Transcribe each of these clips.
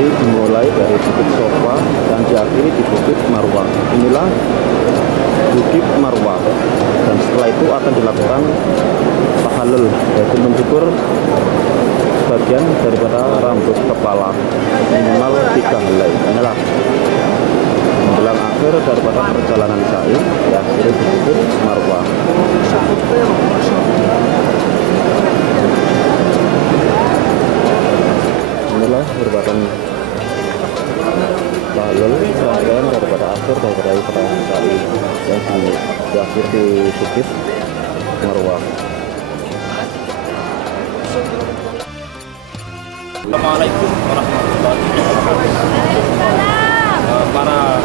SAI dimulai dari Bukit Sofa dan diakhiri di Bukit Marwah. Inilah Bukit Marwah, dan setelah itu akan dilakukan tahalul, yaitu mencukur bagian daripada rambut kepala minimal 3 helai. Inilah menjelang akhir daripada perjalanan SAI, diakhiri di Bukit Marwah. Inilah merupakan tahalul rangkaian daripada akhir daripada perayaan SAI yang diakhir di Bukit Marwah. Assalamualaikum warahmatullahi wabarakatuh. Para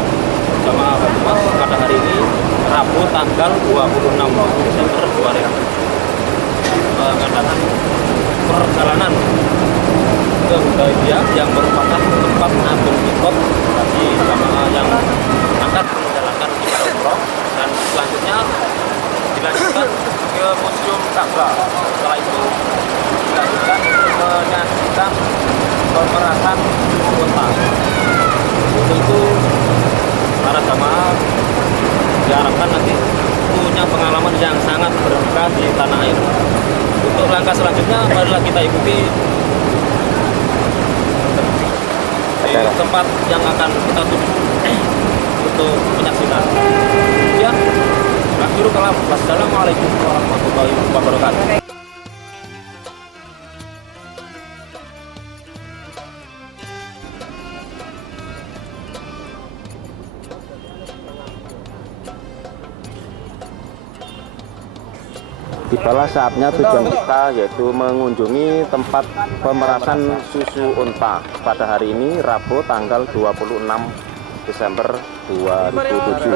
jamaah Banyumas, pada hari ini Rabu tanggal 26 Desember 2020 mengadakan perjalanan ke Hudaybiyah yang merupakan tempat ambil mikot bagi jamaah yang akan menjalankan ibadah umroh, dan selanjutnya dilanjutkan ke Museum Ka'bah. Setelah itu dilanjutkan menyaksikan pemerasan unta. Untuk itu para jamaah diharapkan nanti punya pengalaman yang sangat berkah di tanah air. Untuk langkah selanjutnya, marilah kita ikuti di tempat yang akan kita tuju untuk menyaksikan. Ya, akhirul kalam. Wassalamualaikum warahmatullahi wabarakatuh. Tibalah saatnya tujuan kita, yaitu mengunjungi tempat pemerasan susu unta pada hari ini Rabu tanggal 26 Desember 2007.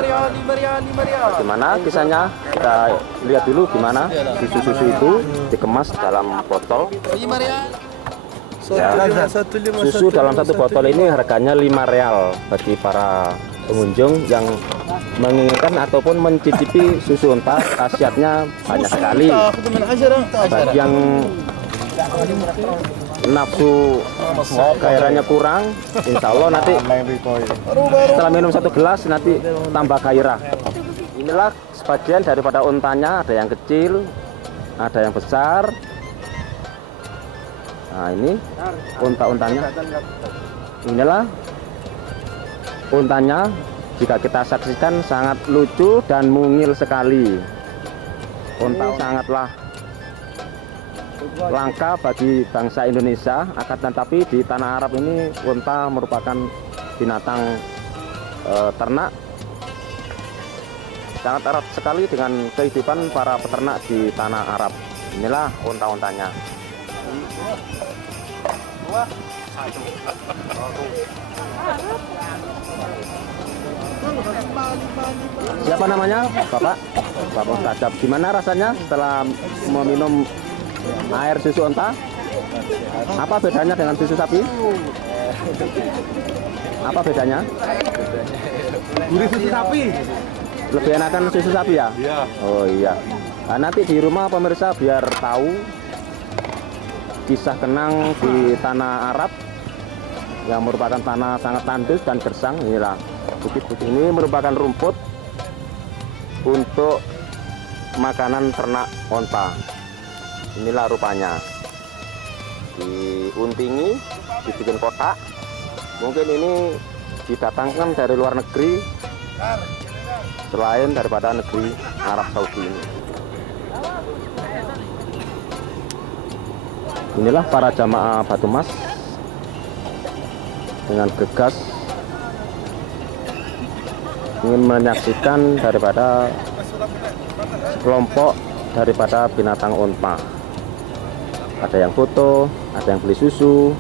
Gimana kisahnya? Kita lihat dulu gimana susu-susu itu dikemas dalam botol. Ya, susu dalam satu botol ini harganya 5 real bagi para pengunjung yang menginginkan ataupun mencicipi susu unta. Khasiatnya banyak sekali. Bagi yang nafsu gairahnya kurang, insya Allah nanti setelah minum 1 gelas nanti tambah gairah. Inilah sebagian daripada untanya, ada yang kecil, ada yang besar. Nah, ini unta-untanya. Inilah untanya. Jika kita saksikan sangat lucu dan mungil sekali. Unta sangatlah langka bagi bangsa Indonesia, akan tetapi di tanah Arab ini unta merupakan binatang ternak sangat erat sekali dengan kehidupan para peternak di tanah Arab. Inilah unta-untanya. Siapa namanya? Bapak? Bapak Ustadzab. Gimana rasanya setelah meminum air susu unta? Apa bedanya dengan susu sapi? Apa bedanya? Gurih susu sapi. Lebih enakan susu sapi ya? Iya. Oh iya. Nah, nanti di rumah pemirsa biar tahu kisah kenang di tanah Arab yang merupakan tanah sangat tandus dan gersang. Inilah bukit-bukit ini merupakan rumput untuk makanan ternak unta. Inilah rupanya. Diuntingi, dibikin kotak. Mungkin ini didatangkan dari luar negeri selain daripada negeri Arab Saudi ini. Inilah para jamaah Banyumas dengan gegas ingin menyaksikan daripada kelompok daripada binatang unta. Ada yang foto, ada yang beli susu,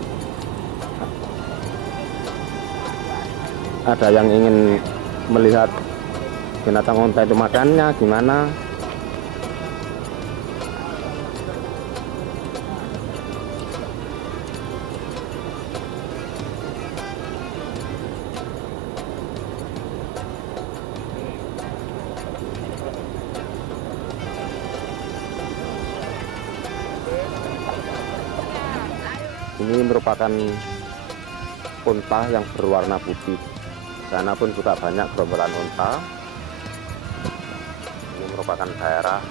ada yang ingin melihat binatang unta itu makannya gimana. Ini merupakan unta yang berwarna putih. Sana pun juga banyak gerombolan unta. Ini merupakan daerah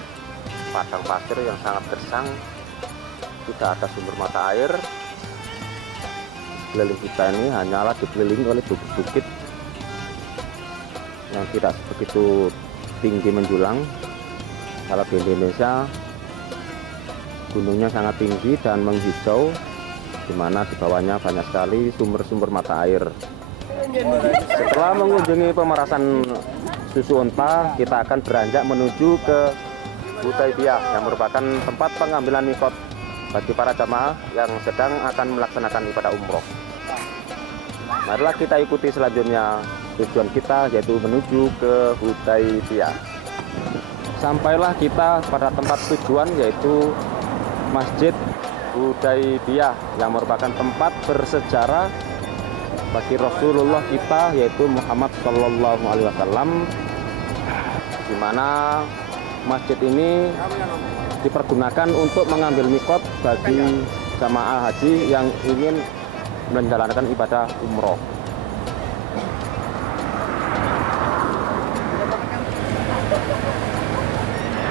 padang pasir yang sangat gersang, tidak ada sumber mata air. Sekeliling kita ini hanyalah dikelilingi oleh bukit-bukit yang tidak begitu tinggi menjulang. Kalau di Indonesia gunungnya sangat tinggi dan menghijau, di mana di bawahnya banyak sekali sumber-sumber mata air. Setelah mengunjungi pemerasan susu unta, kita akan beranjak menuju ke Hudaybiyah yang merupakan tempat pengambilan mikot bagi para jamaah yang sedang akan melaksanakan ibadah umroh. Marilah kita ikuti selanjutnya tujuan kita, yaitu menuju ke Hudaybiyah. Sampailah kita pada tempat tujuan, yaitu Masjid Hudaybiyah yang merupakan tempat bersejarah bagi Rasulullah kita, yaitu Muhammad Shallallahu Alaihi Wasallam, di mana masjid ini dipergunakan untuk mengambil mikot bagi jamaah haji yang ingin menjalankan ibadah umroh.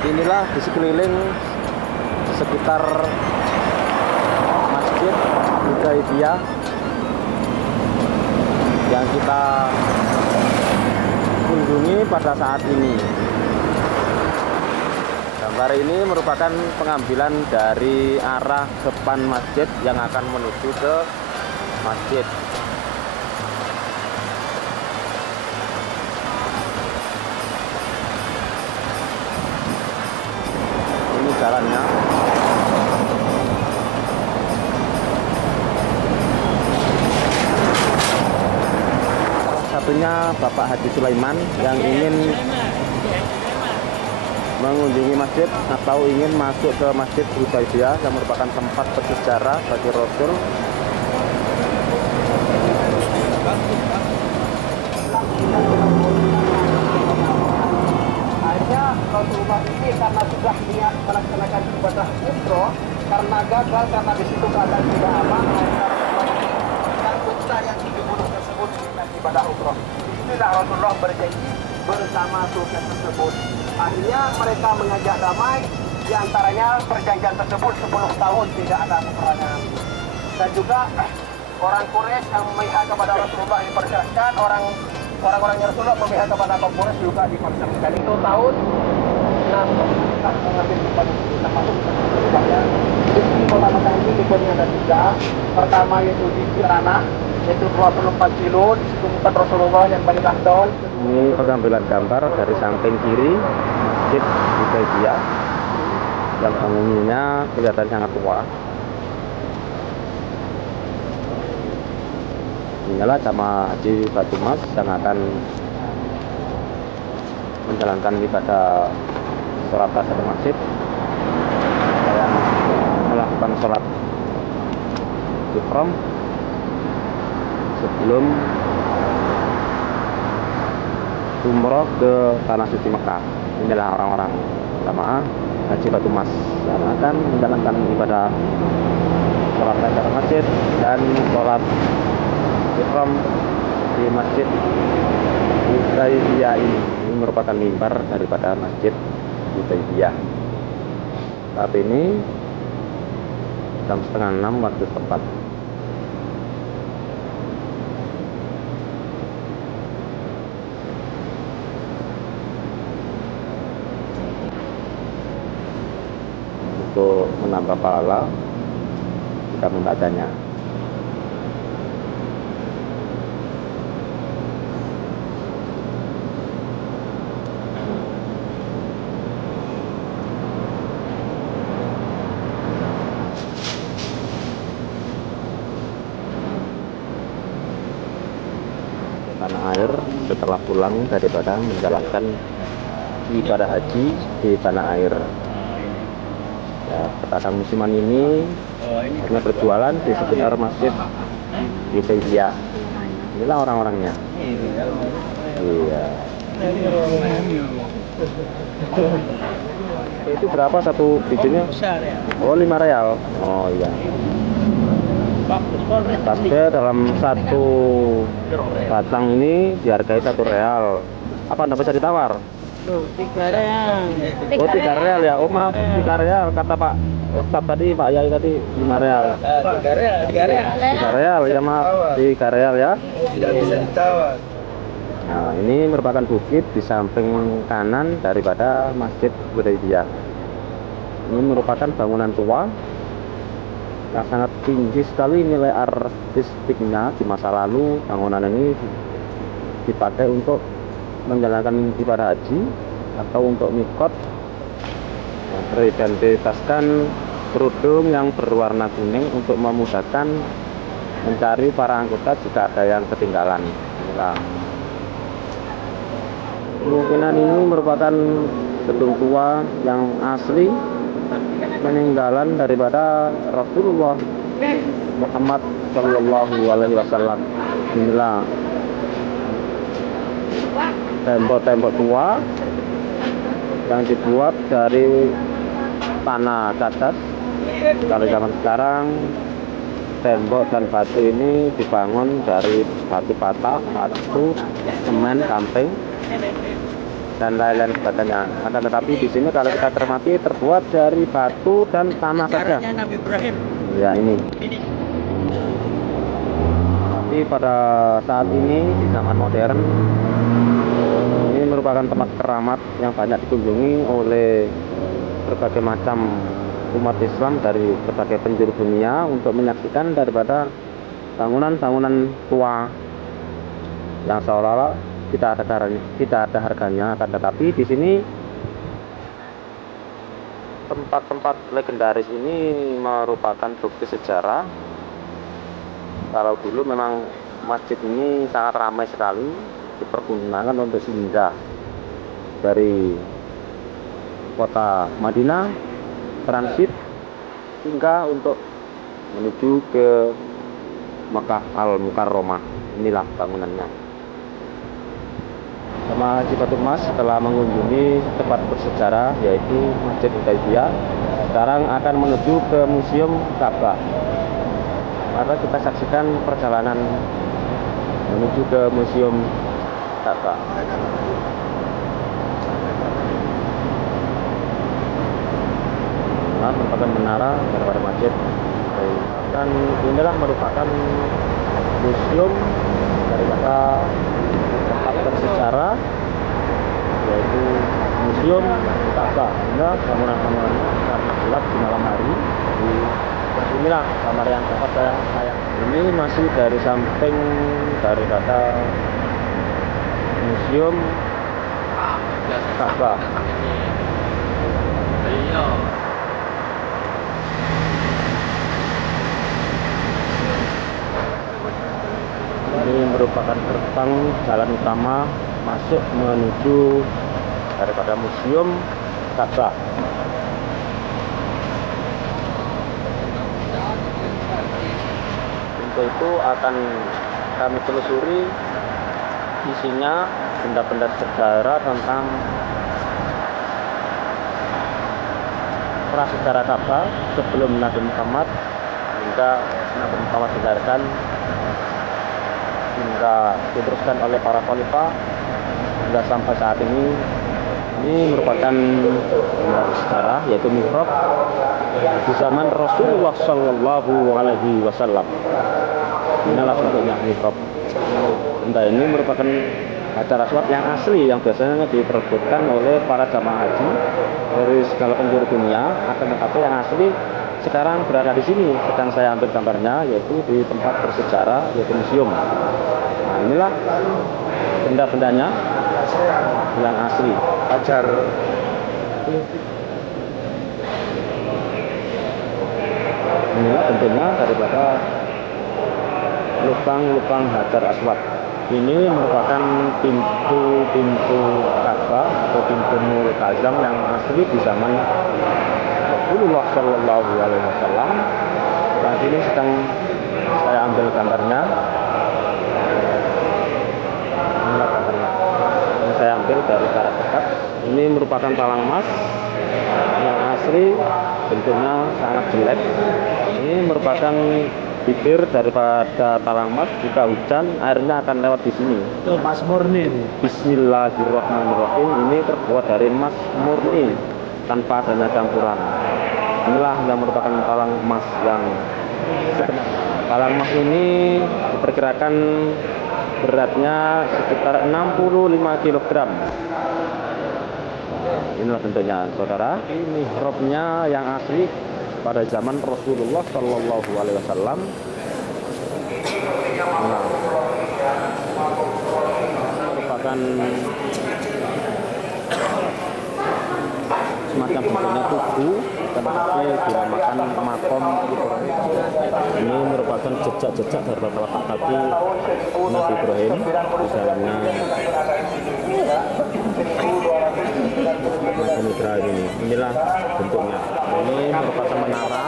Inilah di sekeliling sekitar Masjid Hudaybiyah yang kita kunjungi pada saat ini. Gambar ini merupakan pengambilan dari arah depan masjid yang akan menuju ke masjid. Ini jalannya. Satunya Bapak Haji Sulaiman yang ingin mengunjungi masjid atau ingin masuk ke Masjid Hudaybiyah yang merupakan tempat bersejarah bagi Rasul. Akhirnya Rasulullah ini karena sudah niat melaksanakan ibadah umroh, karena gagal karena di situ keadaan tidak aman, dan unta yang dibunuh tersebut dengan ibadah umroh. Inilah Rasulullah berjanji bersama sultan tersebut. Akhirnya mereka mengajak damai, diantaranya perjanjian tersebut 10 tahun tidak ada peperangan. Dan juga orang Quraisy yang memihak kepada Rasulullah dipersilahkan, orang-orang Rasulullah memihak kepada kaum Quraisy juga dipersilahkan. Itu tahun 6 kita mengambil termasuk ya. Di kota Mekah ini tipe-nya ada 3. Pertama yaitu di Kirana, yaitu 24 kilo, di situ tempat Rasulullah yang paling afdal. Ini pengambilan gambar dari samping kiri Masjid Hudaybiyah yang bangunannya kelihatan sangat tua. Inilah jamaah haji Batu Mas yang akan menjalankan ibadah sholat tahiyatul masjid, yang melakukan sholat ihram sebelum umroh ke tanah suci Mekah. Inilah orang-orang jamaah haji Batu Mas yang akan menjalankan ibadah sholat tahiyatul masjid dan sholat ihram di Masjid Hudaybiyah ini. Ini merupakan mimbar daripada Masjid Hudaybiyah. Saat ini jam 5:30 waktu setempat. Untuk menambah pahala jika membacanya. Tanah air setelah pulang daripada menjalankan ibadah haji di tanah air. Ya, pedagang musiman ini hanya berjualan di sekitar Masjid Hudaybiyah. Inilah orang-orangnya. Iya. Itu berapa satu bijinya? Oh, 5 real. Oh iya. Tasbih dalam satu batang ini dihargai 1 real. Apa Anda bisa ditawar? 3 real. Oh 3 real ya. Oh maaf 3 real kata Pak Ustaz tadi, Pak Yai tadi 5 real. 3 real, 3 real. 3 real ya maaf, 3 real ya. Tidak bisa ditawar. Nah, ini merupakan bukit di samping kanan daripada Masjid Hudaybiyah. Ini merupakan bangunan tua yang sangat tinggi sekali nilai artistiknya. Di masa lalu bangunan ini dipakai untuk menjalankan ibadah haji atau untuk mikot, beridentitaskan kerudung yang berwarna kuning untuk memudahkan mencari para anggota jika ada yang ketinggalan. Inilah. Kemungkinan ini merupakan gedung tua yang asli peninggalan daripada Rasulullah Muhammad Shallallahu Alaihi Wasallam. Inilah tembok-tembok tua yang dibuat dari tanah cadas. Kalau zaman sekarang tembok dan batu ini dibangun dari batu patah, batu, semen, kamping, dan lain-lain sebagainya. Akan tetapi di sini kalau kita cermati terbuat dari batu dan tanah saja. Nabi Ibrahim. Ya ini. Tapi pada saat ini di zaman modern ini merupakan tempat keramat yang banyak dikunjungi oleh berbagai macam umat Islam dari berbagai penjuru dunia untuk menyaksikan daripada bangunan-bangunan tua yang seolah-olah tidak ada harganya. Akan tetapi di sini tempat-tempat legendaris ini merupakan bukti sejarah kalau dulu memang masjid ini sangat ramai sekali, dipergunakan untuk singgah dari kota Madinah, transit hingga untuk menuju ke Makkah Al-Mukarramah. Inilah bangunannya. Sama Haji Batu Mas setelah mengunjungi tempat bersejarah yaitu Masjid Hudaybiyah, sekarang akan menuju ke Museum Ka'bah. Mari kita saksikan perjalanan menuju ke Museum Ka'bah. Nah, merupakan menara daripada masjid, dan inilah merupakan museum daripada tempat bersejarah yaitu Museum Ka'bah. Ini bangunan-bangunannya karena gelap di malam hari. Inilah kamar yang dapat saya. Ini masih dari samping daripada Museum Ka'bah. Ini merupakan gerbang jalan utama masuk menuju daripada Museum Ka'bah. Untuk itu akan kami telusuri isinya benda-benda sejarah tentang prasejarah Ka'bah sebelum Nabi Muhammad hingga Nabi Muhammad dilahirkan hingga diteruskan oleh para khalifah hingga sampai saat ini. Ini merupakan sejarah yaitu mihrab di zaman Rasulullah Shallallahu Alaihi Wasallam. Inilah bentuknya mihrab. Benda ini merupakan Hajar Aswad yang asli yang biasanya diperebutkan oleh para jamaah haji dari segala penjuru dunia. Akan tetapi yang asli sekarang berada di sini, sedang saya ambil gambarnya yaitu di tempat bersejarah yaitu museum. Nah, inilah benda-bendanya yang asli. Hajar. Inilah bentuknya daripada lubang-lubang Hajar Aswad. Ini merupakan pintu Ka'bah atau pintu Nurul Kazam yang asli di zaman Rasulullah Shallallahu Alaihi Wasallam. Saat ini sedang saya ambil gambarnya. Inilah gambarnya. Yang saya ambil dari jarak dekat. Ini merupakan talang emas yang asli, bentuknya sangat jelek. Ini merupakan bibir daripada Talang Mas, jika hujan airnya akan lewat di sini. Itu Mas Murni nih. Bismillahirrahmanirrahim. Ini terbuat dari emas murni tanpa adanya campuran. Inilah yang merupakan talang emas yang sebenarnya. Talang emas ini diperkirakan beratnya sekitar 65 kg. Inilah bentuknya, saudara. Ini mihrabnya yang asli pada zaman Rasulullah Shallallahu Alaihi Wasallam. Nah, merupakan semacam bentuknya tugu, tetapi dinamakan makom Ibrahim. Ini merupakan jejak-jejak dari telapak kaki Nabi Ibrahim di dalamnya macam Ibrahim ini. Inilah bentuknya. Ini merupakan menara.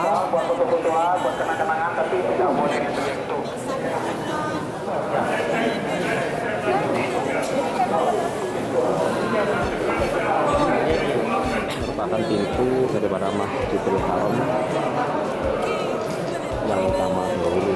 Merupakan pintu daripada Masjidil Haram yang utama dahulu.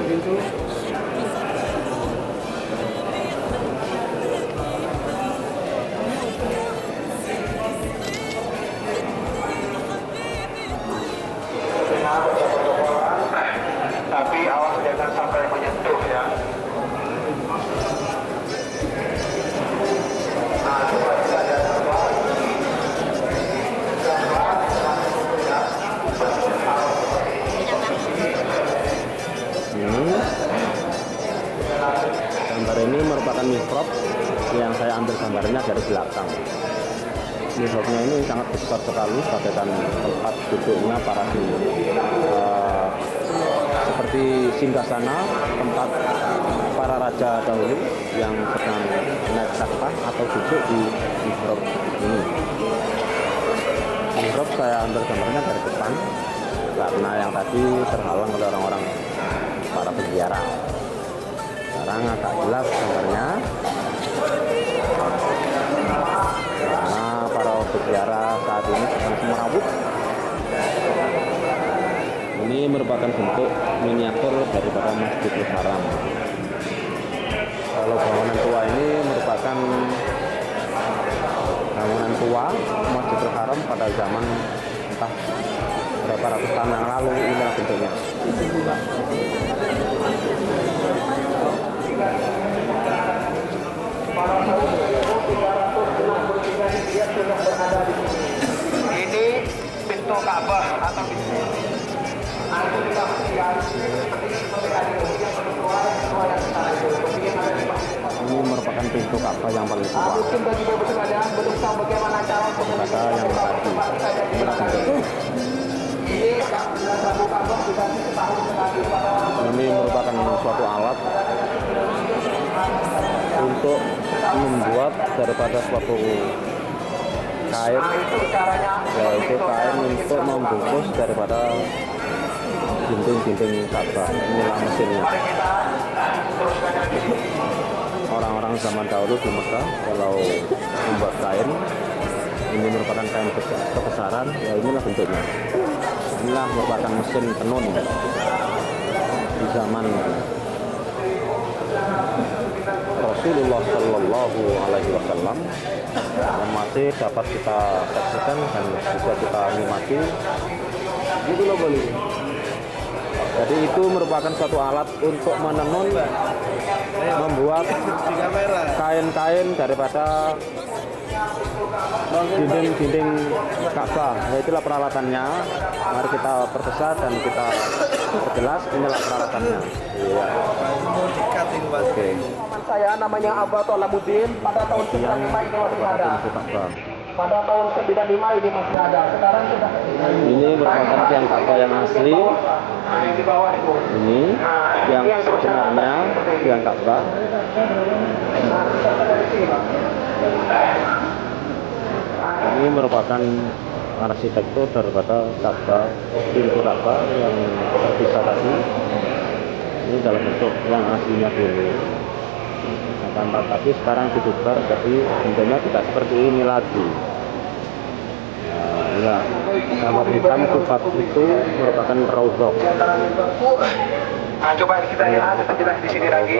Tapi awas jangan sampai menyentuh ya. Gambar ini merupakan mihrab yang saya ambil gambarnya dari belakang. Mihrabnya ini sangat besar sekali, bagaikan tempat duduknya para seperti singgasana, tempat para raja dahulu yang sedang naik takhta atau duduk di mihrab ini. Mihrab saya ambil gambarnya dari depan karena yang tadi terhalang oleh orang-orang para peziarah. Sekarang agak jelas gambarnya karena para peziarah saat ini sedang merawat. Ini merupakan bentuk miniatur daripada Masjidil Haram. Kalau bangunan tua ini merupakan bangunan tua Masjidil Haram pada zaman entah berapa ratus tahun yang lalu. Inilah bentuknya. Ini pintu Ka'bah atau ini merupakan pintu Ka'bah yang paling tua. mungkin bagi beberapa sekalian belum tahu bagaimana cara Kata yang tadi. Inilah bentuknya. Ini merupakan suatu alat untuk membuat daripada suatu kain, yaitu kain untuk membungkus daripada dinding-dinding Ka'bah. Inilah mesinnya. Orang-orang zaman dahulu di Mekah kalau membuat kain, ini merupakan kain kebesaran, ya inilah bentuknya. Inilah merupakan mesin tenun di zaman Rasulullah Shallallahu Alaihi Wasallam yang masih dapat kita saksikan dan bisa kita nikmati. Gitu loh boleh. Jadi itu merupakan suatu alat untuk menenun, membuat kain-kain daripada dinding-dinding Ka'bah. Nah, itulah peralatannya. Mari kita perbesar dan kita perjelas. Inilah peralatannya. Iya. Oke. saya namanya Abah Tolamuddin. Pada tahun 95 ini masih ada. Pada tahun 95 ini masih ada. Sekarang sudah. Ini merupakan tiang Ka'bah yang asli. Di bawah itu. Ini yang sebenarnya tiang Ka'bah. Ini merupakan arsitektur daripada Ka'bah, pintu Ka'bah yang terpisah tadi. Ini dalam bentuk yang aslinya dulu. Tapi sekarang dibubar, jadi bentuknya tidak seperti ini lagi. Nah, kamar hitam kufat itu merupakan raudhah. Nah, coba kita lihat penjelasan di sini lagi.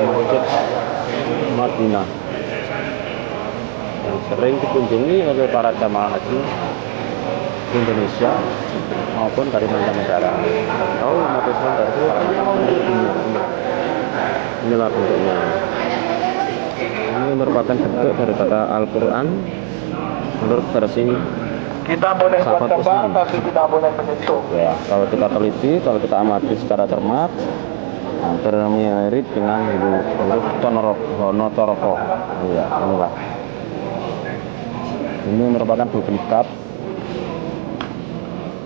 Masjid Madinah yang sering dikunjungi oleh para jamaah haji Indonesia maupun dari mancanegara atau umat Islam dari dunia. Inilah bentuknya. Ini merupakan bentuk daripada Al-Quran menurut versi Kita boleh buat sahabat tebal, Muslim. tapi tidak boleh menyentuh. Ya, kalau kita teliti, kalau kita amati secara cermat, termirip dengan huruf Honotoroko. Iya, inilah. Ini merupakan duplikat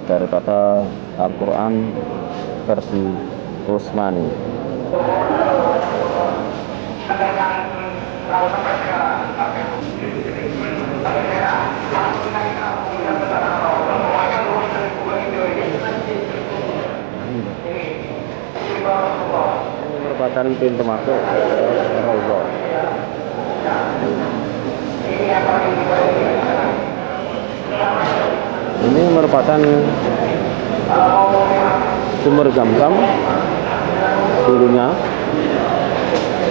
daripada Al-Quran versi Utsmani. Ini merupakan pintu masuk Raudhah. Ini merupakan sumber Zam-Zam dulunya.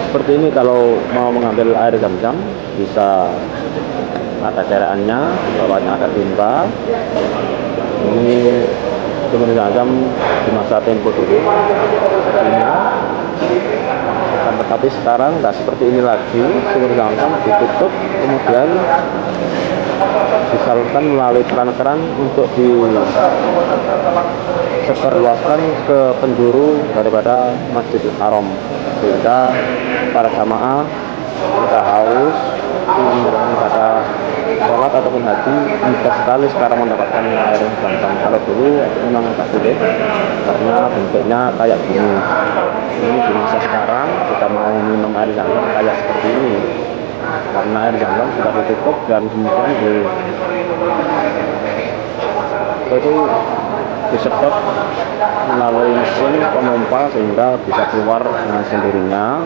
Seperti ini kalau mau mengambil air Zam-Zam bisa ada cairannya, bawahnya ada tinta. Ini sumber Zam-Zam di masa tempo dulu. Tetapi sekarang nggak seperti ini lagi, sumber Zam-Zam ditutup kemudian disalurkan melalui keran-keran untuk disebarluaskan ke penjuru daripada Masjidil Haram, sehingga para jamaah jika haus pada sholat ataupun haji bisa sekali sekarang mendapatkan air Zam-Zam. Kalau dulu memang agak sulit karena bentuknya kayak gini. Ini di masa sekarang kita mau minum air Zam-Zam kayak seperti ini karena air Zam-Zam sudah ditutup dan kemudian disedot melalui mesin pemompa sehingga bisa keluar dengan sendirinya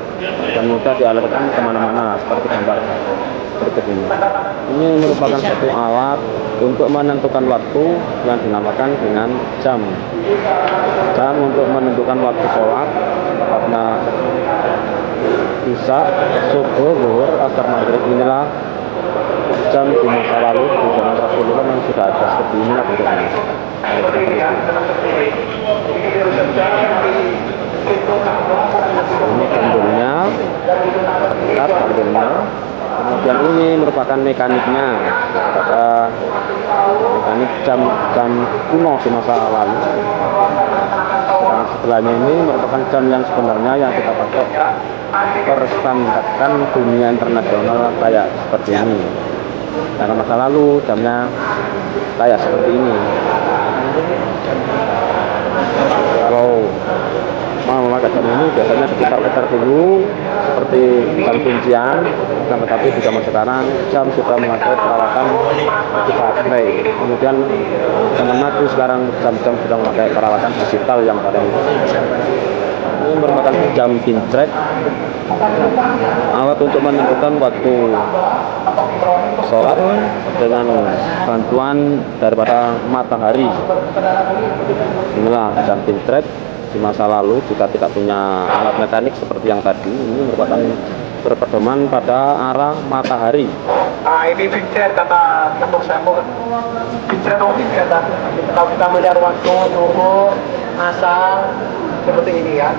dan mudah dialirkan kemana-mana seperti gambar berikut ini. Ini merupakan satu alat untuk menentukan waktu yang dinamakan dengan jam. Jam untuk menentukan waktu sholat karena Isya, subuh, zuhur, asar, maghrib. Inilah jam di masa lalu di zaman Rasulullah yang sudah ada seperti inilah bentuknya. Ini kandungnya, kandungnya. Kemudian ini merupakan mekaniknya, mekanik jam kuno di masa lalu. Dan setelahnya ini merupakan jam yang sebenarnya yang kita pakai perstandarkan dunia internasional kayak seperti ini. Karena masa lalu jamnya kayak seperti ini. Kalau mau memakai jam ini biasanya diputar-putar dulu seperti jam kuncian, tetapi di zaman sekarang jam sudah memakai peralatan baterai. Kemudian zaman maju sekarang jam-jam sudah memakai peralatan digital yang paling. Ini merupakan jam pintrek, alat untuk menentukan waktu sholat dengan bantuan daripada matahari. Inilah jam pintrek di masa lalu jika tidak punya alat mekanik seperti yang tadi. Ini merupakan berpedoman pada arah matahari. Ini pincet kata untuk sambung. Pincet kata kalau kita melihat waktu zuhur, asar seperti ini ya.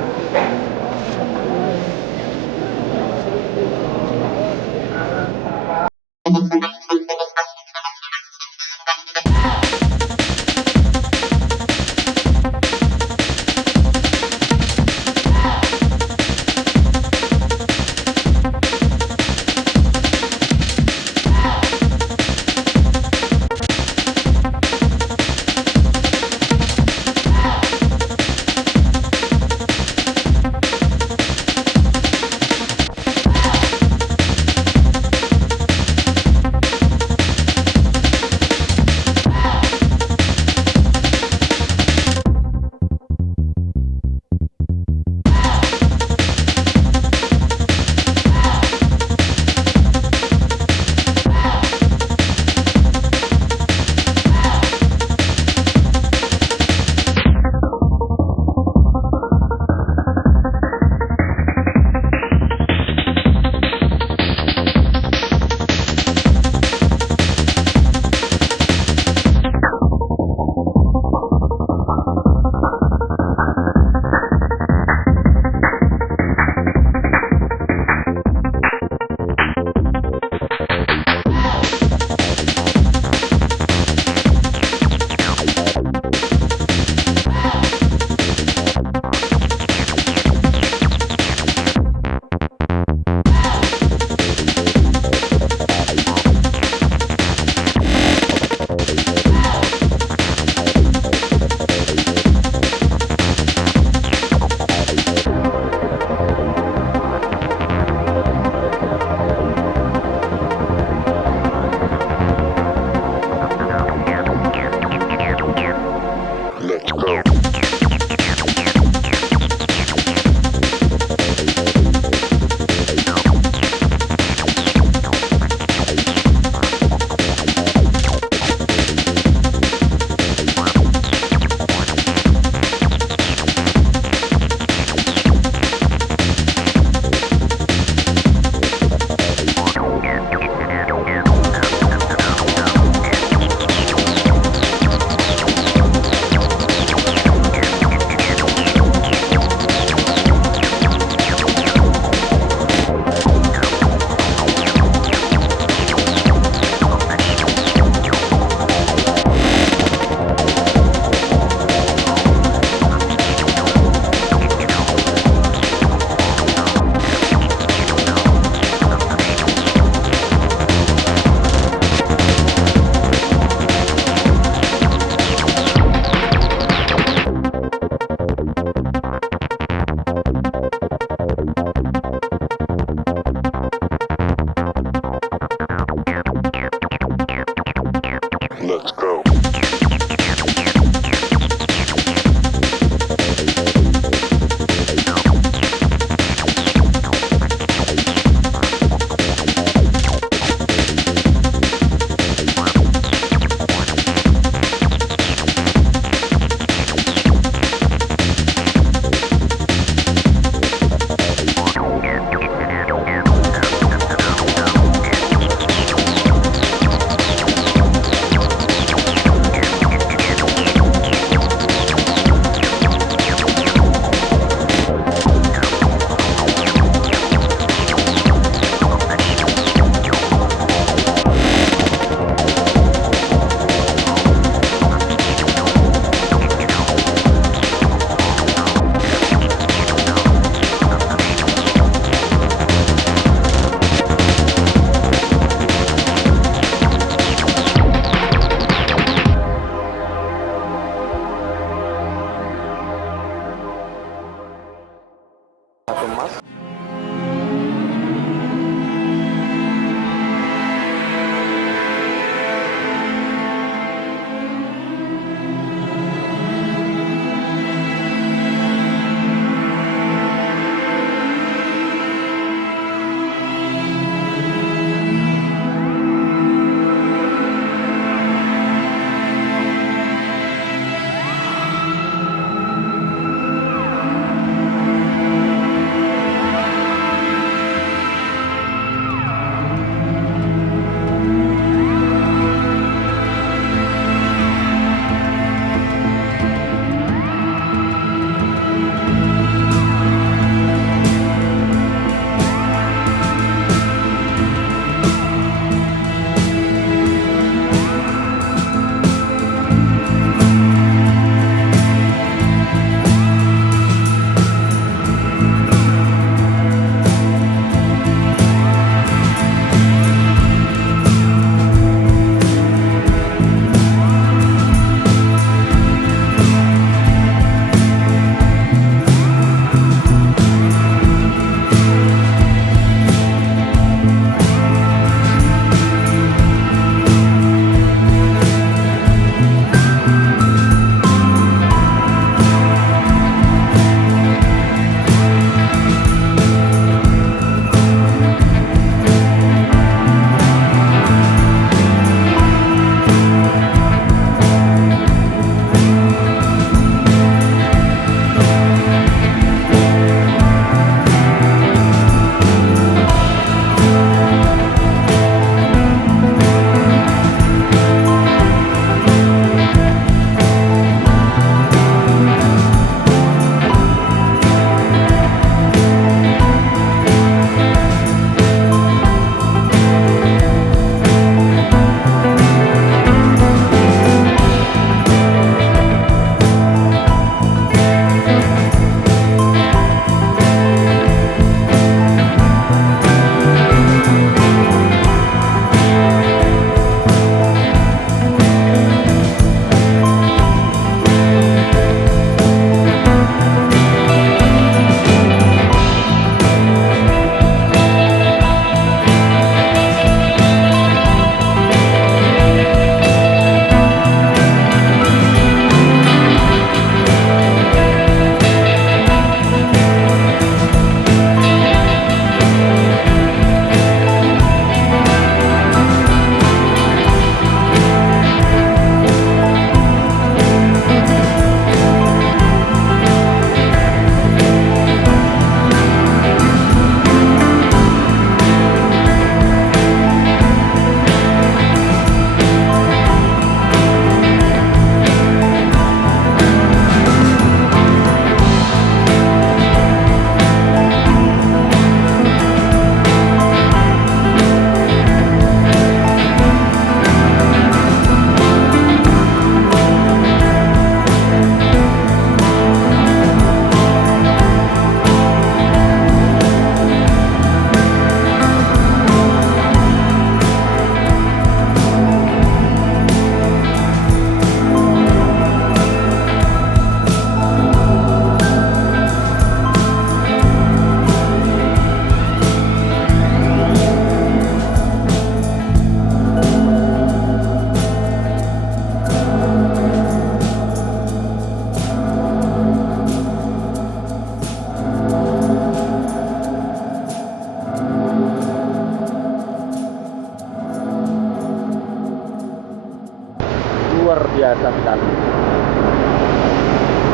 biasa sekali.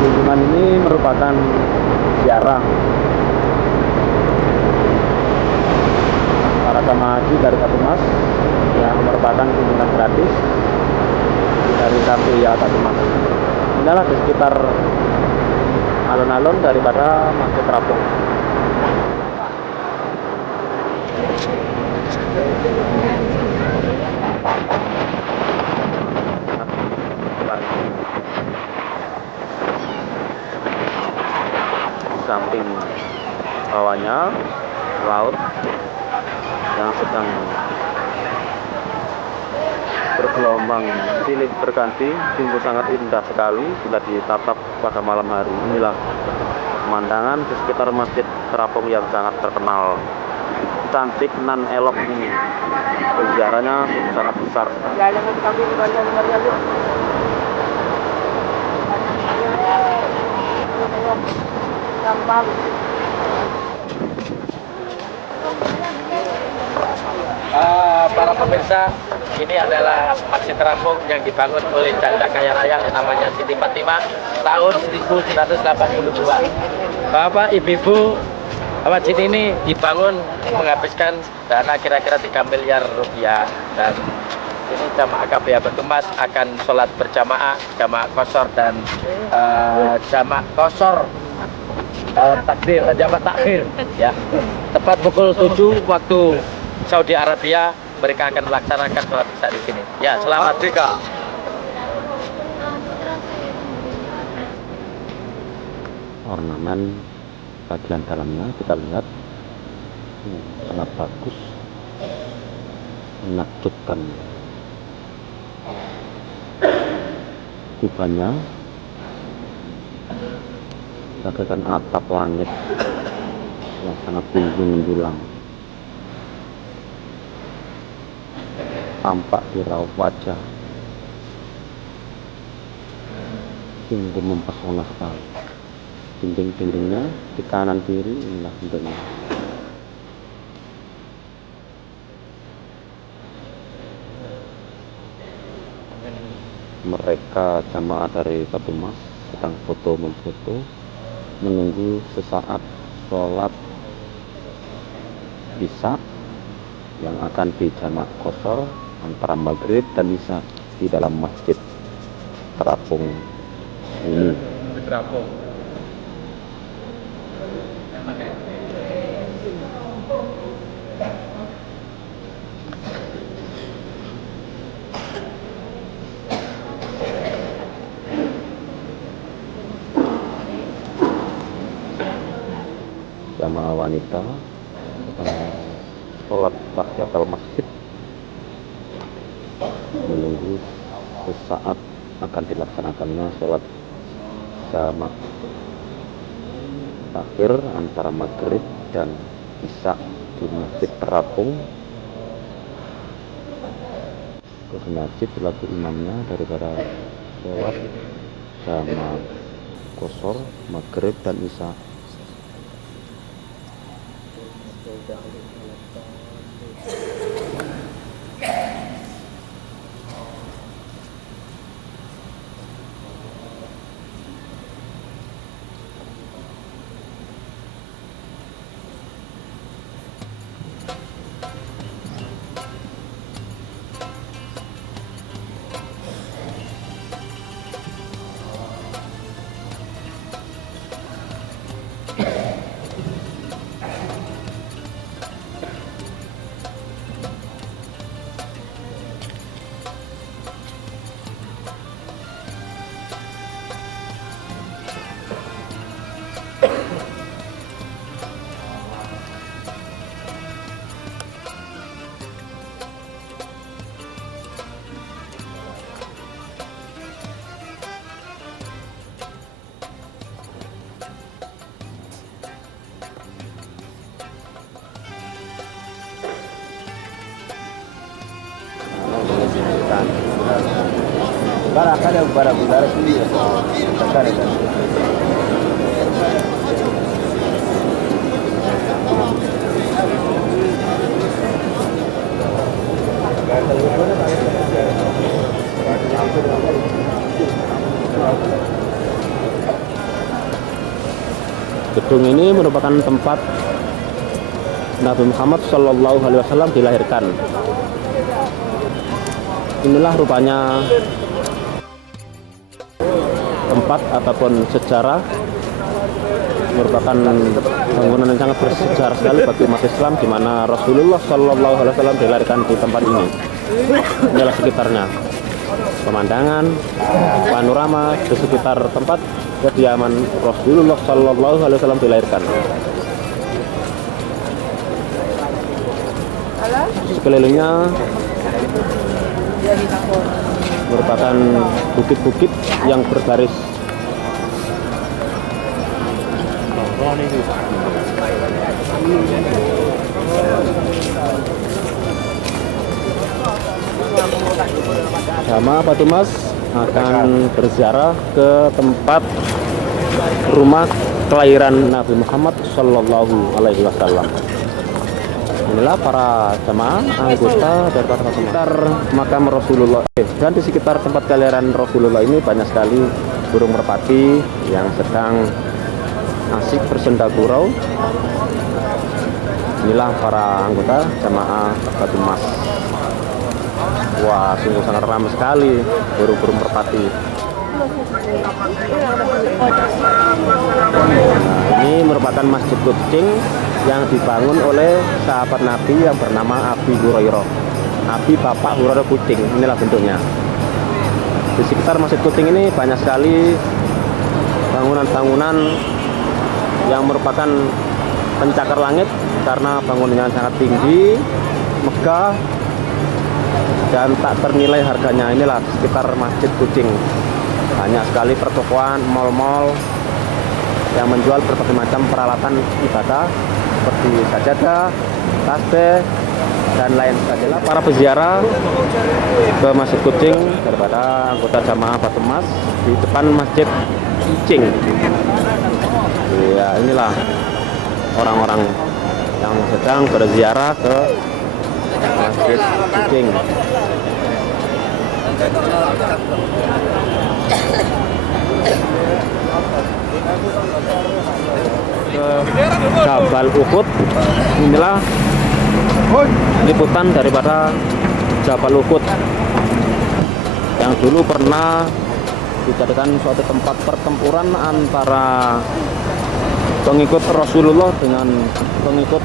Kunjungan ini merupakan ziarah para jamaah haji dari Katumas yang merupakan kunjungan gratis dari KPIA Katumas. Inilah di sekitar alun-alun daripada Masjid Terapung. Samping bawahnya laut yang sedang bergelombang silih berganti, sungguh sangat indah sekali bila ditatap pada malam hari. Inilah pemandangan di sekitar Masjid Terapung yang sangat terkenal cantik nan elok ini. Penjaranya sangat besar. Para pemirsa, ini adalah Masjid Terapung yang dibangun oleh janda kaya raya yang namanya Siti Fatimah tahun 1982. Bapak, Ibu, masjid ini dibangun menghabiskan dana kira-kira 3 miliar rupiah, dan ini jamaah KPIA Katumas akan sholat berjamaah, jamaah qashar dan jamaah qashar takbir, jamaah takhir ya. Tepat pukul 7 waktu Saudi Arabia mereka akan melaksanakan sholat isya di sini. Ya, selamat Rika. Ornamen bagian dalamnya kita lihat sangat bagus, menakjubkan. Kubahnya bagaikan atap langit yang sangat tinggi menjulang. Tampak di raut wajah, sungguh mempesona sekali. Dinding-dindingnya di kanan kiri inilah bentuknya. Mereka jamaah dari Katumas sedang foto-memfoto menunggu sesaat sholat isya yang akan dijamak qashar antara maghrib dan isya di dalam Masjid Terapung ini. Terapung. Jamaah wanita sholat tahiyatul masjid menunggu sesaat akan dilaksanakannya sholat jamak takhir antara maghrib dan isya di Masjid Terapung. Ke masjid selaku imamnya daripada sholat jamak qashar maghrib dan isya. Para sini ya. Gedung ini merupakan tempat Nabi Muhammad Shallallahu Alaihi Wasallam dilahirkan. Inilah rupanya tempat ataupun sejarah, merupakan bangunan yang sangat bersejarah sekali bagi umat Islam, di mana Rasulullah Shallallahu Alaihi Wasallam dilahirkan di tempat ini. Inilah sekitarnya, pemandangan, panorama di sekitar tempat kediaman Rasulullah Shallallahu Alaihi Wasallam dilahirkan. Sekelilingnya merupakan bukit-bukit yang berbaris. Jamaah Batumas akan berziarah ke tempat rumah kelahiran Nabi Muhammad Shallallahu Alaihi Wasallam. Inilah para jemaah anggota dari sekitar makam Rasulullah. Dan di sekitar tempat kelahiran Rasulullah ini banyak sekali burung merpati yang sedang asik bersenda gurau. Inilah para anggota jemaah Batumas. Wah, sungguh sangat ramai sekali burung-burung merpati. Nah, ini merupakan Masjid Kucing yang dibangun oleh sahabat Nabi yang bernama Abi Hurairah. Abi Bapak Hurairah Kucing, inilah bentuknya. Di sekitar Masjid Kucing ini banyak sekali bangunan-bangunan yang merupakan pencakar langit karena bangunannya sangat tinggi, megah, dan tak ternilai harganya. Inilah sekitar Masjid Kucing. Banyak sekali pertokoan, mal-mal yang menjual berbagai macam peralatan ibadah seperti sajadah, tasbih, dan lain sebagainya. Para peziarah ke Masjid Kucing daripada anggota jamaah Batumas di depan Masjid Kucing. Ya, inilah orang-orang yang sedang berziarah ke Masjid Kucing. Jabal Uhud. Inilah liputan daripada Jabal Uhud yang dulu pernah dijadikan suatu tempat pertempuran antara pengikut Rasulullah dengan pengikut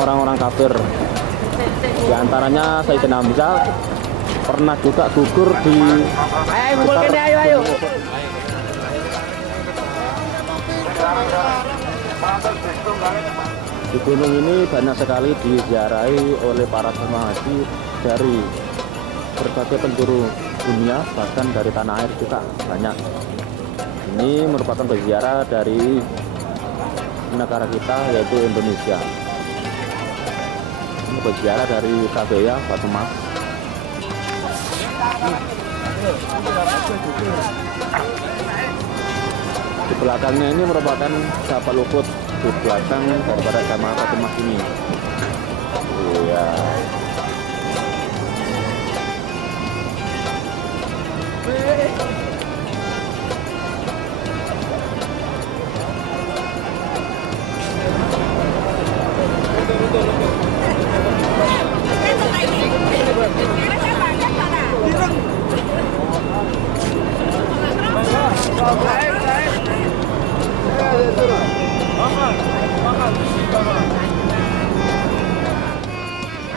orang-orang kafir. Di antaranya Sayyidina Hamzah pernah juga gugur di Di gunung ini banyak sekali diziarahi oleh para jemaah haji dari berbagai penjuru dunia, bahkan dari tanah air juga banyak. Ini merupakan berziarah dari negara kita, yaitu Indonesia. Ini berziarah dari KBA Batumas. Di belakangnya ini merupakan Jabal Uhud, di belakang daripada jamaah Batumas ini. Iya.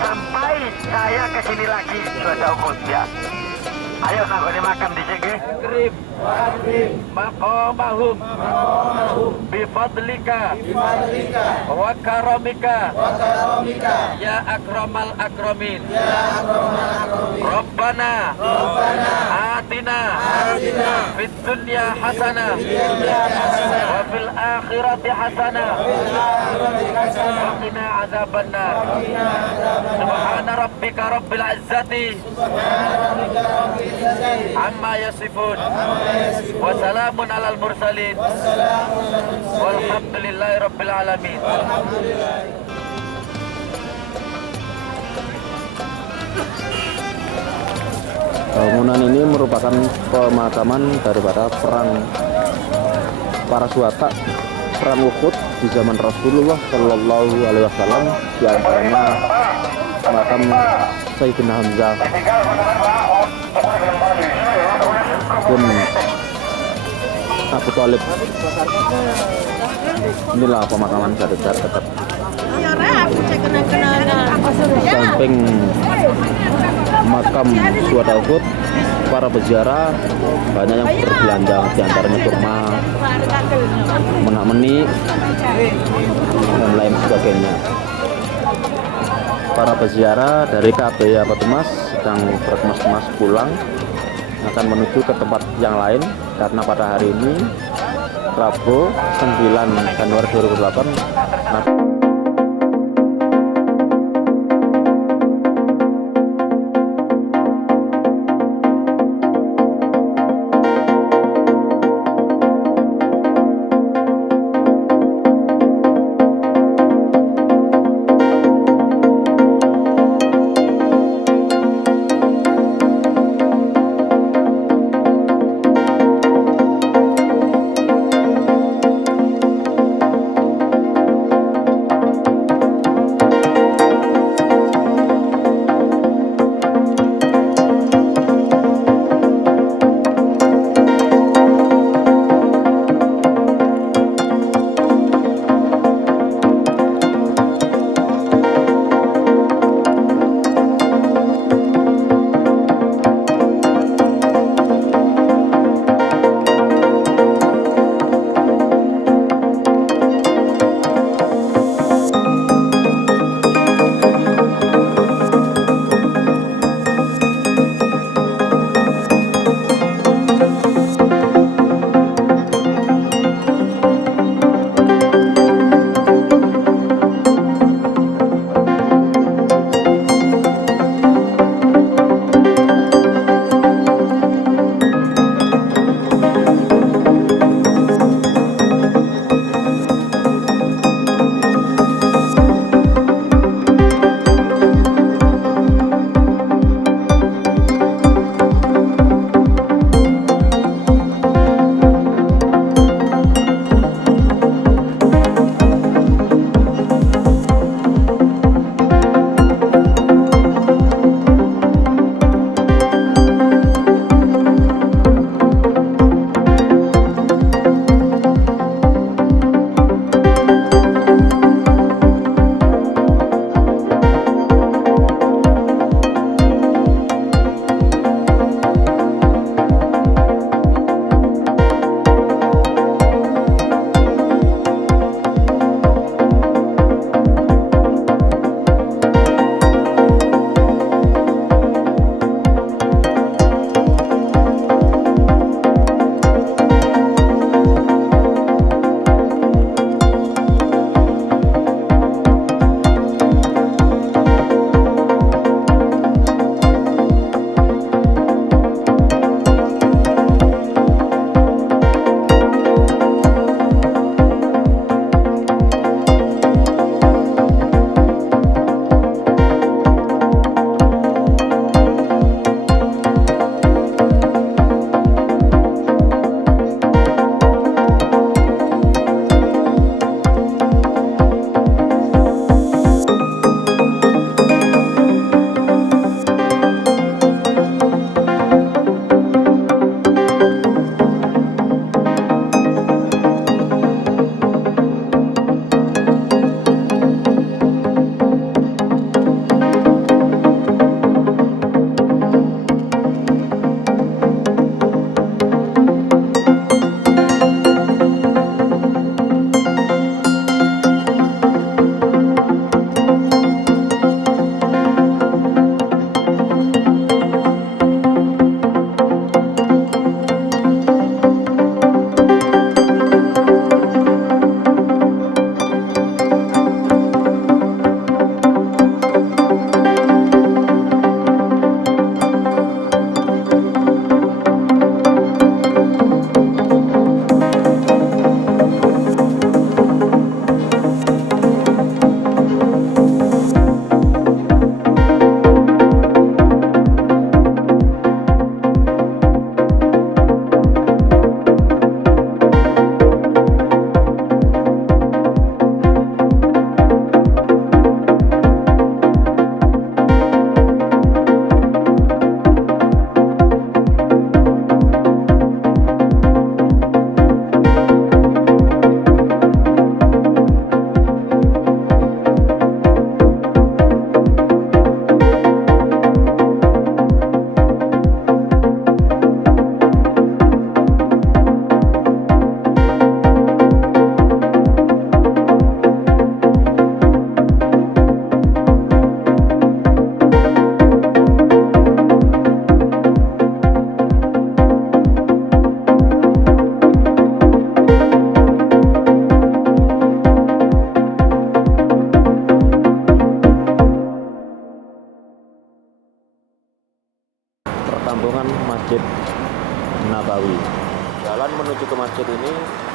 Sampai saya kesini lagi sudah jauh ya. Ayo nggak makam di sini. Maqamahum bifadlika wa karamika ya akramal akramin. Rabbana atina fid dunya hasanah wa fil akhirati hasanah wa qina adzabannar. Subhana rabbika rabbil izzati amma yasifun wa salamun alal mursalin walhamdulillahi rabbil alamin. Bangunan ini merupakan pemakaman daripada para syuhada perang Uhud di zaman Rasulullah Shallallahu Alaihi Wasallam, di antaranya makam Sayyidina Hamzah dan Abu Thalib. Inilah pemakaman Gadodar dekat samping makam syuhada Uhud. Para peziarah banyak yang berbelanja, diantaranya kurma, menak-menik, dan lain sebagainya. Para peziarah dari KBRI Batu Mas sedang berkemas-kemas pulang, akan menuju ke tempat yang lain karena pada hari ini Rabu 9 Januari 2008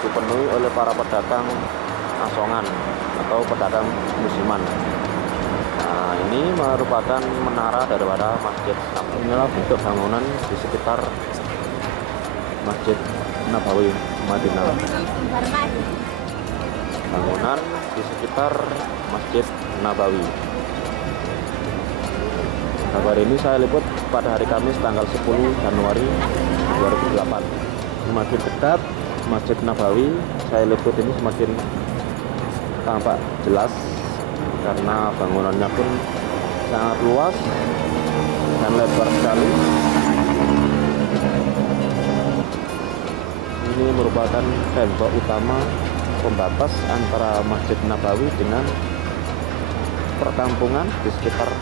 dipenuhi oleh para pedagang asongan atau pedagang musiman. Nah, ini merupakan menara daripada Masjid Nabawi. Inilah bentuk bangunan di sekitar Masjid Nabawi Madinah. Bangunan di sekitar Masjid Nabawi. Kabar ini saya liput pada hari Kamis tanggal 10 Januari 2008. Semakin dekat Masjid Nabawi, saya liput ini semakin tampak jelas karena bangunannya pun sangat luas dan lebar sekali. Ini merupakan tembok utama pembatas antara Masjid Nabawi dengan perkampungan di sekitar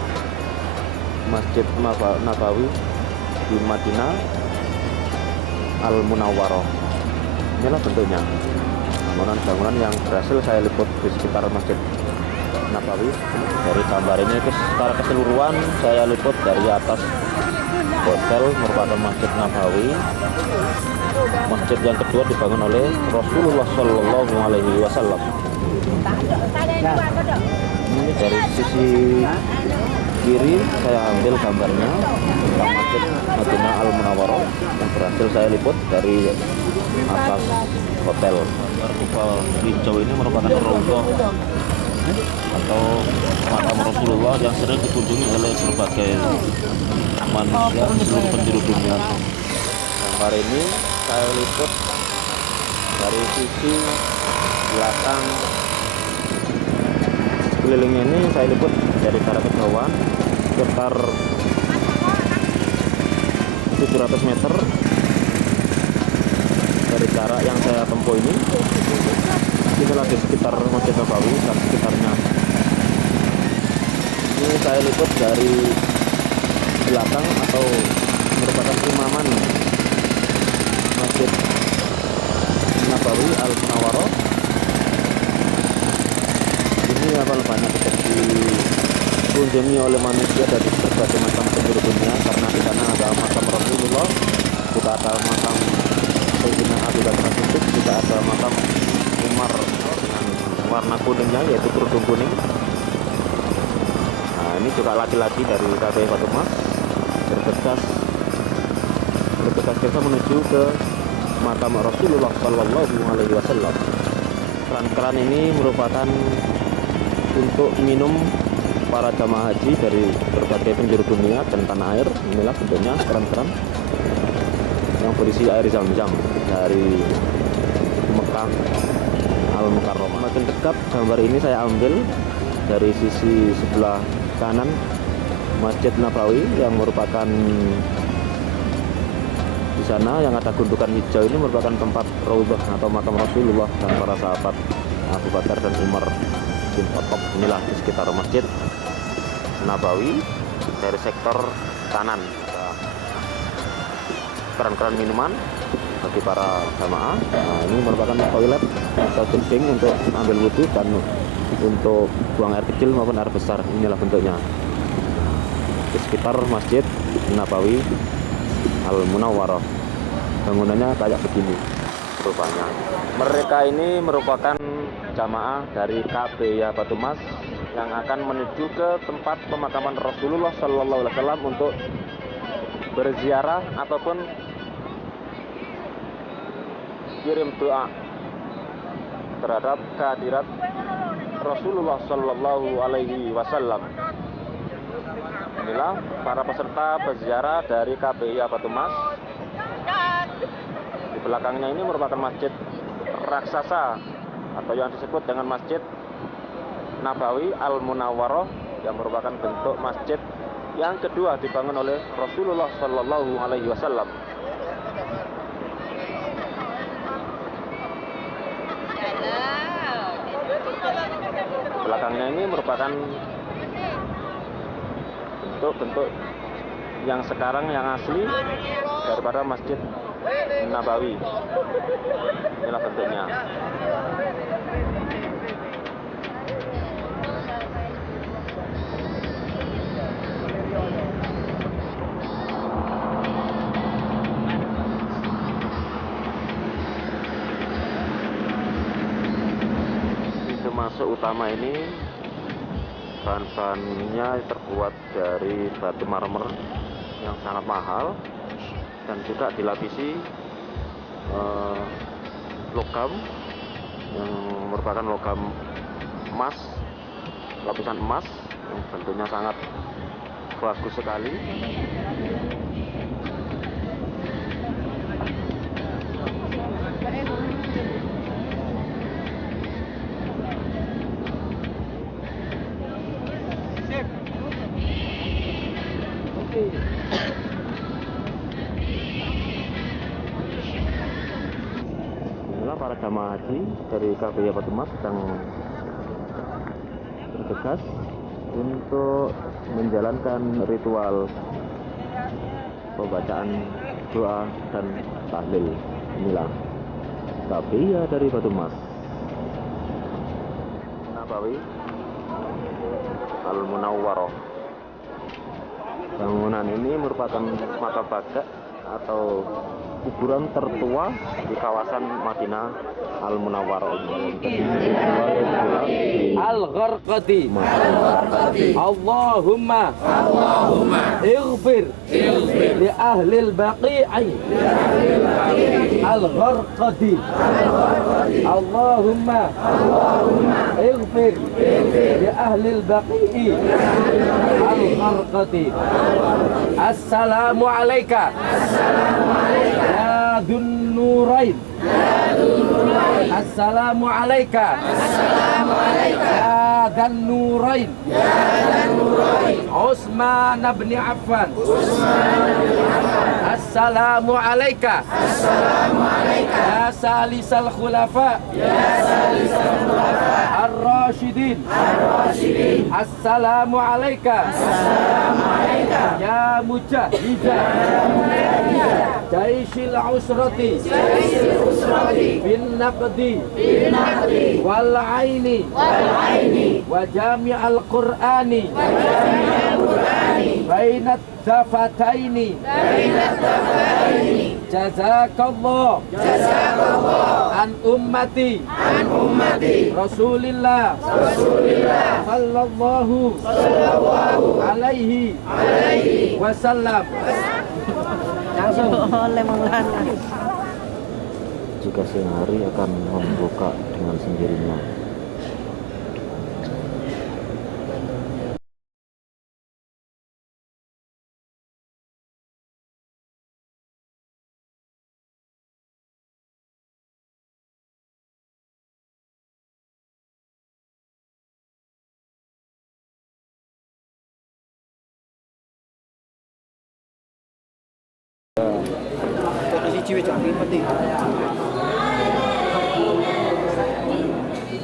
Masjid Nabawi di Madinah Al-Munawwaroh. Inilah bentuknya bangunan-bangunan yang berhasil saya liput di sekitar Masjid Nabawi. Dari gambar ini secara keseluruhan saya liput dari atas hotel merupakan Masjid Nabawi. Masjid yang kedua dibangun oleh Rasulullah Shallallahu Alaihi Wasallam. Ini dari sisi kiri saya ambil gambarnya tentang Masjid Madinah Al-Munawwaroh yang berhasil saya liput dari atas hotel. Kupal hijau ini merupakan rombong atau makam Rasulullah yang sering dikunjungi oleh berbagai manusia di seluruh penjuru dunia. Gambar ini saya liput dari sisi belakang keliling ini, saya liput dari jarak kejauhan sekitar 700 meter dari jarak yang saya tempuh ini. Inilah di sekitar Masjid Nabawi dan sekitarnya. Ini saya liput dari belakang atau merupakan imaman Masjid Nabawi Al-Munawwaroh. Ini banyak dikunjungi oleh manusia dari berbagai macam penjuru dunia karena di sana ada makam Rasulullah, juga ada makam Sayyidina Abu Bakar Siddiq, juga ada makam Umar dengan warna kuningnya yaitu kerudung kuning. Nah, ini juga laki-laki dari KPI Batu Mas bergegas kita menuju ke makam Rasulullah Shallallahu Alaihi Wasallam. Keran-keran ini merupakan untuk minum para jamaah haji dari berbagai penjuru dunia dan tanah air. Inilah bentuknya keran-keran yang berisi air zam-zam dari Mekah Al-Mukarramah. Makin dekat gambar ini saya ambil dari sisi sebelah kanan Masjid Nabawi yang merupakan di sana yang ada gundukan hijau ini merupakan tempat raudhah atau makam Rasulullah dan para sahabat Abu Bakar dan Umar bin Khattab. Inilah di sekitar Masjid Nabawi dari sektor kanan. Keran-keran minuman bagi para jamaah. Nah, ini merupakan toilet atau genting untuk ambil wudhu dan untuk buang air kecil maupun air besar. Inilah bentuknya di sekitar Masjid Nabawi Al-Munawwaroh. Bangunannya kayak begini rupanya. Mereka ini merupakan jamaah dari KPI Batu Mas yang akan menuju ke tempat pemakaman Rasulullah Shallallahu Alaihi Wasallam untuk berziarah ataupun kirim doa terhadap kehadirat Rasulullah Shallallahu Alaihi Wasallam. Inilah para peserta berziarah dari KPI Batu Mas. Di belakangnya ini merupakan masjid raksasa atau yang disebut dengan Masjid Nabawi Al-Munawwaroh yang merupakan bentuk masjid yang kedua dibangun oleh Rasulullah Shallallahu Alaihi Wasallam. Belakangnya ini merupakan bentuk-bentuk yang sekarang yang asli daripada Masjid Nabawi. Inilah bentuknya. masuk utama ini bahan-bahannya terbuat dari batu marmer yang sangat mahal dan juga dilapisi logam yang merupakan logam emas, lapisan emas yang bentuknya sangat bagus sekali. Inilah para jamaah haji dari KBY Batu Mas sedang bergegas untuk menjalankan ritual pembacaan doa dan tahlil. Inilah KBY dari Batu Mas. Nabawi Al-Munawwaroh. Bangunan ini merupakan makam badak atau kuburan tertua di kawasan Madinah Al-Munawwaroh. Al-Gharqadi. Allahumma ighfir li ahli al-baqi'i. Al-Gharqadi. Allahumma ighfir li ahli al-baqi'i. Al-Gharqadi. Assalamu alayka ya Dzun Nurain. Assalamu alayka ya Dzan Nurain. Utsman bin Affan. Assalamu alayka ya Salisal Khulafa Ar-Rasyidin. Assalamu alayka ya Mujahidah Jaisil Usrati bin Naqdi wal Aini wa Jami'al Qur'ani bainat dafataini. Jazakallah an ummati Rasulillah sallallahu alaihi wasallam. Langsung oleh Maulana. Jika siang hari akan membuka dengan sendirinya.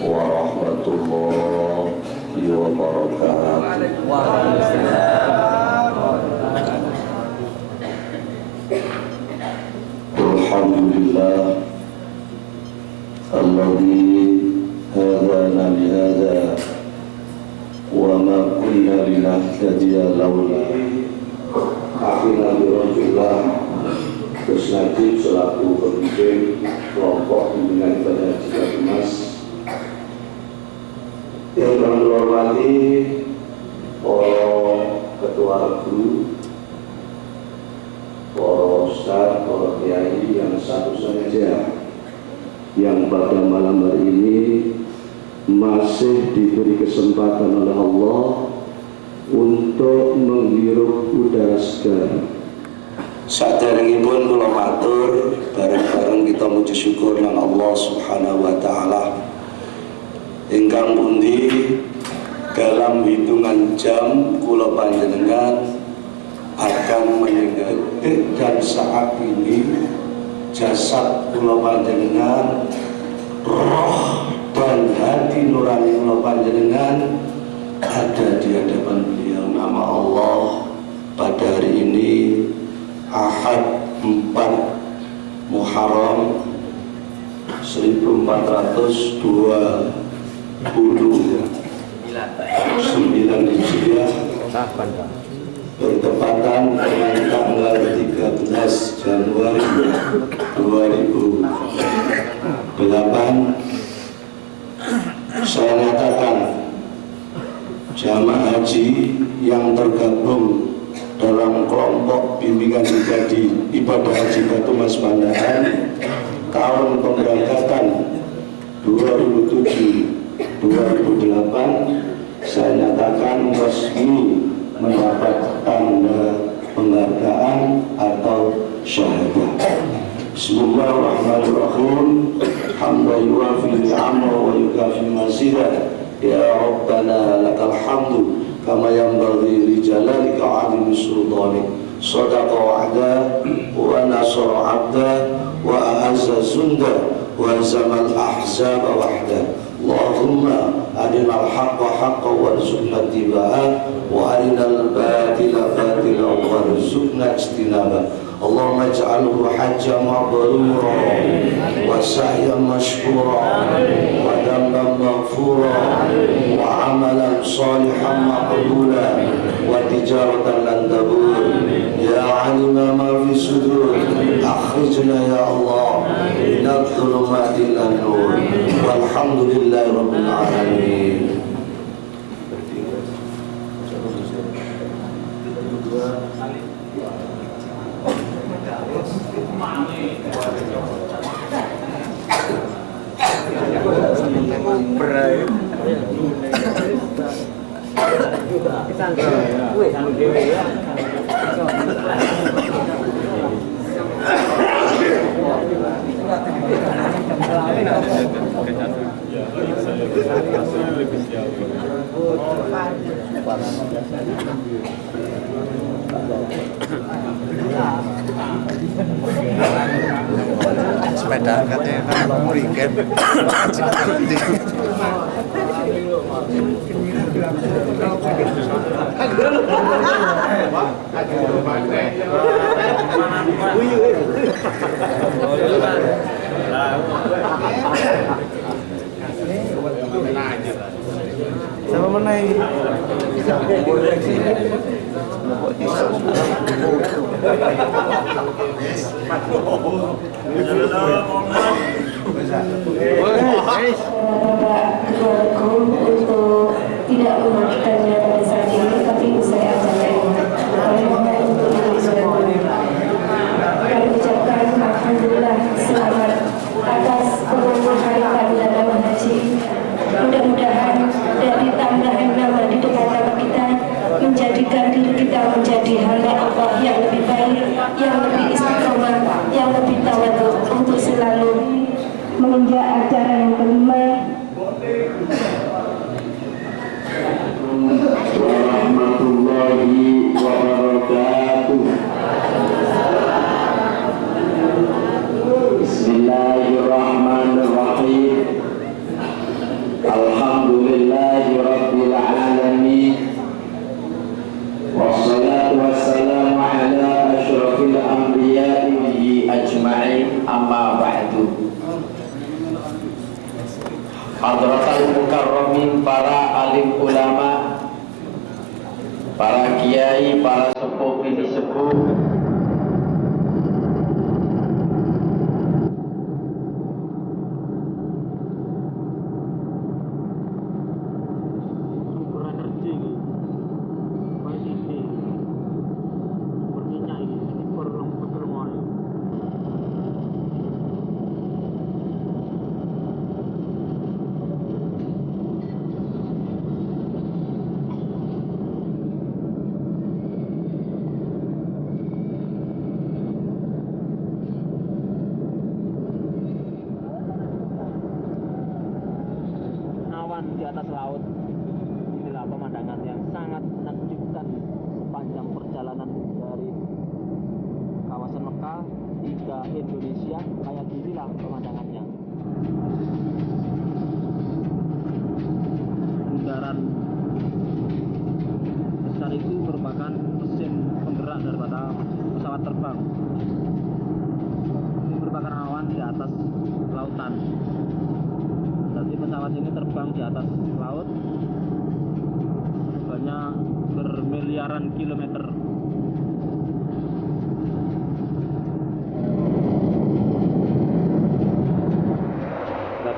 Warahmatullahi wabarakatuh. Alhamdulillah alladzi hadana li hadza wa ma kunna linahtadiya laula akhina bi Rasulillah. Terus Najib selaku pemimpin kelompok pimpinan ibadah haji Batu Mas yang kami hormati para ketua regu, para ustaz, para kiai yang satu saja yang pada malam hari ini masih diberi kesempatan oleh Allah untuk menghirup udara segar. Saderengipun kula matur bareng-bareng kita muji syukur nang Allah Subhanahu wa taala ingkang pundi dalam hitungan jam kula panjenengan akan meninggalkan dan saat ini jasad kula panjenengan, roh dan hati nurani kula panjenengan ada di hadapan beliau. Nama Allah pada hari ini Ahad 4 Muharram 1429 Hijriah bertepatan dengan tanggal 13 Januari 2008 Saya nyatakan jamaah haji yang tergabung dalam kelompok bimbingan ibadah haji Batu Mas Bandahan tahun pemberangkatan 2007-2008 saya nyatakan resmi mendapat tanda penghargaan atau syahadah. Bismillahirrahmanirrahim. Hamdan yuwafi ni'amahu wa yukafi mazidah. Ya Rabbana lakal hamdu kama yanbaghi li jalalika 'azimi sultanik. Sadaqa wa'da wa nasara 'abda wa a'azza zunda wa hazama al-ahzaba wahda. Allahumma arinal haqqa haqqan warzuqna ittiba'ah wa arinal batila batilan warzuqna ijtinabah. Allahumma ij'alhu hajjan mabrura wa sa'yan mashkura wa dhanban maghfura wa 'amalan shalihan maqbula wa tijaratan lan tabur. Ya 'alima ma fi sudur akhrijna ya Allah minadh dhulumati ilan nur. Walhamdulillahi rabbil alamin. Sepeda katanya kan weekend. Sama menai. Untuk tidak melanjutkannya pada saat ini, tapi saya akan kami mohon untuk kami ucapkan alhamdulillah selamat atas pengurusan hari dalam haji. Mudah-mudahan dari tambahan nama di depan nama kita menjadikan diri kita menjadi hamba Allah yang lebih baik, yang lebih istiqomah, yang lebih tawadhu untuk selalu menginjak ajaran yang kelima. Warahmatullahi wabarakatuh. Bismillahirrahmanirrahim. Alhamdulillahi rabbil alamin. Wassalatu wassalamu ala asyrafil anbiya'i ajma'in, amma ba'du. Hadratal mukarramin, para alim ulama, para kiai, para sepuh ini sepuh, di atas laut. Inilah pemandangan yang sangat menakjubkan sepanjang perjalanan dari kawasan Mekah hingga Indonesia. Kayak ginilah pemandangannya. Bundaran besar itu merupakan mesin penggerak daripada pesawat terbang. Ini merupakan awan di atas lautan. Jadi pesawat ini terbang di atas laut banyak bermiliaran kilometer.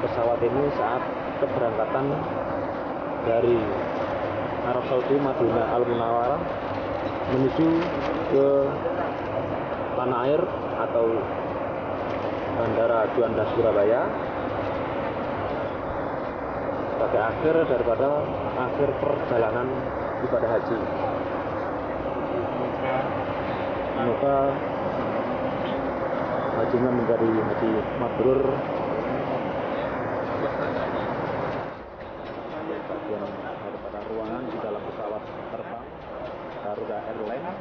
pesawat ini saat keberangkatan dari Arab Saudi Madinah Al Munawwarah menuju ke tanah air atau Bandara Juanda Surabaya sebagai akhir daripada akhir perjalanan ibadah haji. Semoga hajinya menjadi haji mabrur. Bagian daripada ruangan di dalam pesawat terbang Garuda Airlines.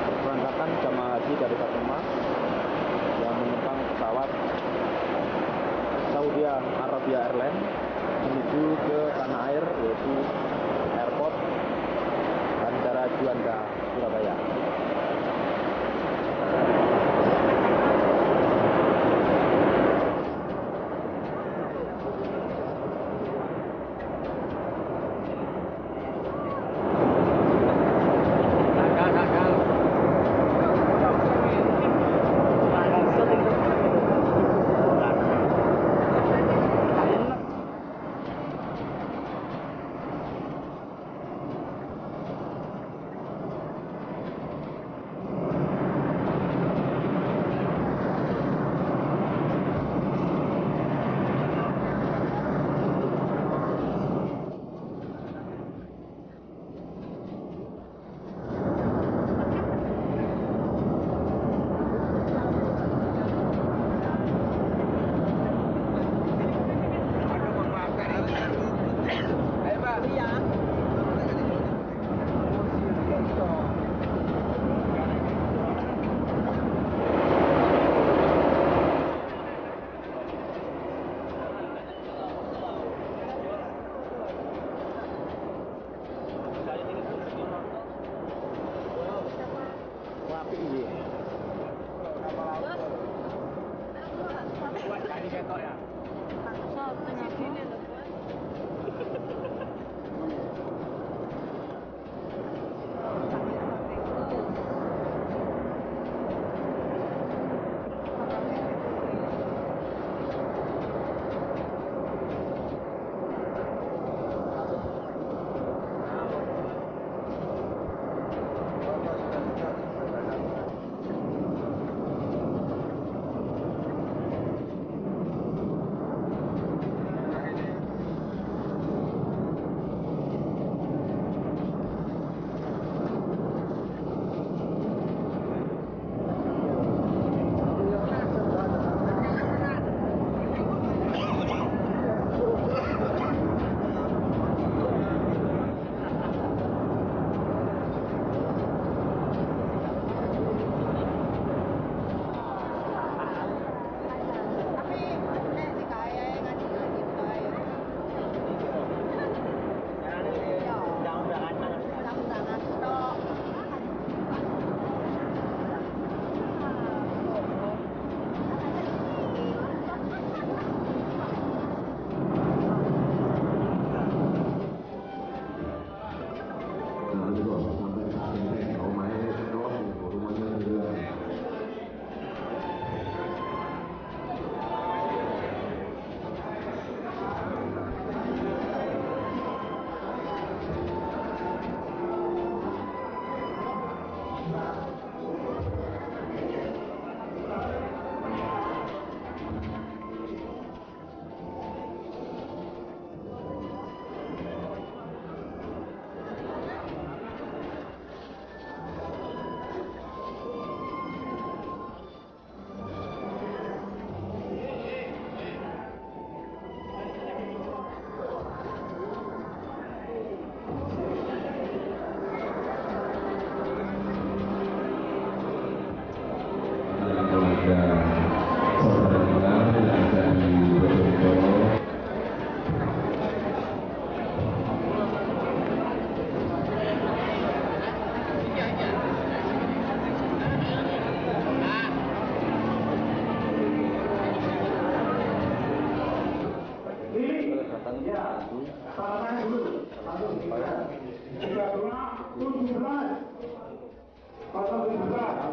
Keberangkatan jamaah haji dari Fatimah yang menumpang pesawat Saudi Arabia Airlines menuju ke tanah air, yaitu airport Bandara Juanda Surabaya.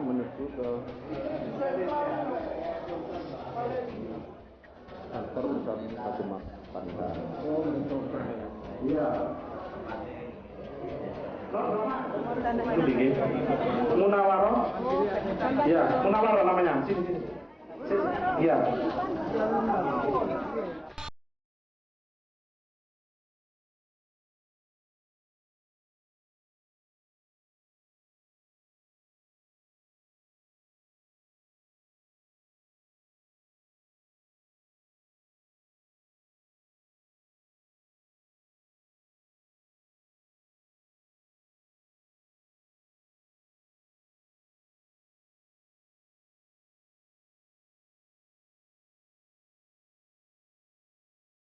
menuju ke kantor pusat Bademak Panda. Munawaro, ya Munawaro namanya. Sini. Iya.